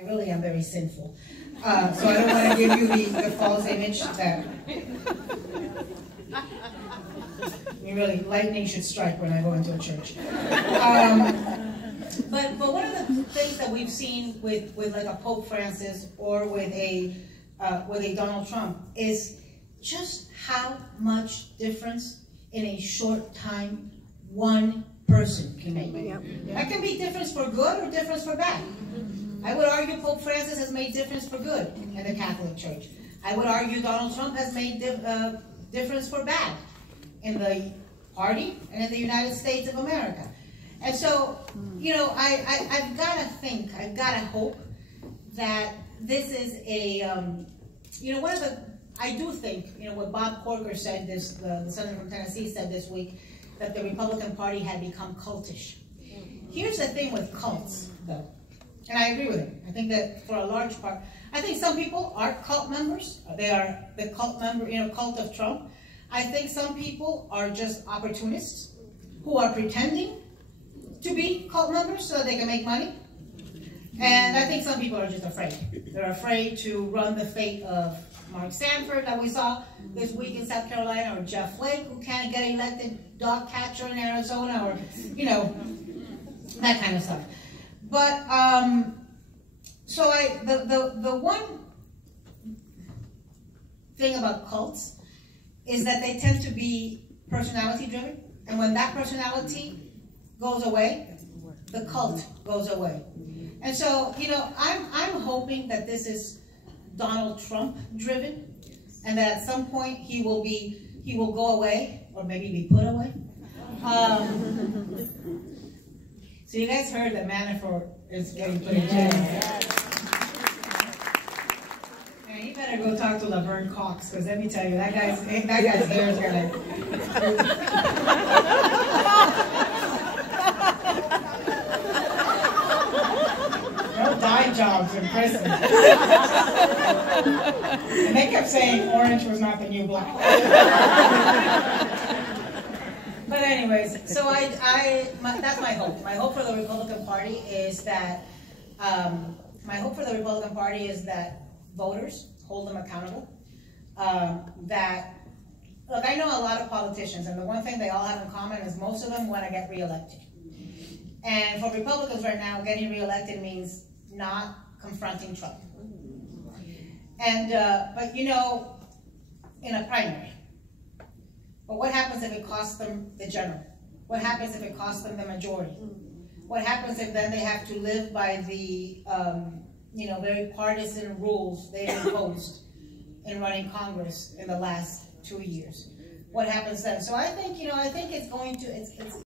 I really am very sinful. So I don't want to give you the false image that... really, lightning should strike when I go into a church. But one of the things that we've seen with like a Pope Francis or with a Donald Trump is just how much difference in a short time one person can make. That can be difference for good or difference for bad. I would argue Pope Francis has made difference for good in the Catholic Church. I would argue Donald Trump has made difference for bad in the party and in the United States of America. And so, you know, I've got to think, I've got to hope that this is a, you know, I do think, you know, what Bob Corker said, the senator from Tennessee said this week, that the Republican Party had become cultish. Here's the thing with cults, though, and I agree with him. I think that for a large part, I think some people are cult members. They are the cult member, you know, cult of Trump. I think some people are just opportunists who are pretending to be cult members so that they can make money. And I think some people are just afraid. They're afraid to run the fate of Mark Sanford that we saw this week in South Carolina, or Jeff Flake, who can't get elected dog catcher in Arizona, or, you know, that kind of stuff. But, so the one thing about cults is that they tend to be personality driven. And when that personality goes away, the cult goes away. And so, you know, I'm hoping that this is Donald Trump driven, and that at some point he will go away, or maybe be put away. So you guys heard that Manafort is getting put in jail. Man, you better go talk to Laverne Cox, because let me tell you, that guy's hair is gonna. No dye jobs in prison. And they kept saying orange was not the new black. But anyways, so that's my hope. My hope for the Republican Party is that voters hold them accountable. That, look, I know a lot of politicians, and the one thing they all have in common is most of them want to get reelected. And for Republicans right now, getting reelected means not confronting Trump. And but you know, in a primary. But what happens if it costs them the general? What happens if it costs them the majority? What happens if then they have to live by the you know, very partisan rules they imposed in running Congress in the last 2 years? What happens then? So I think, you know, I think it's going to, it's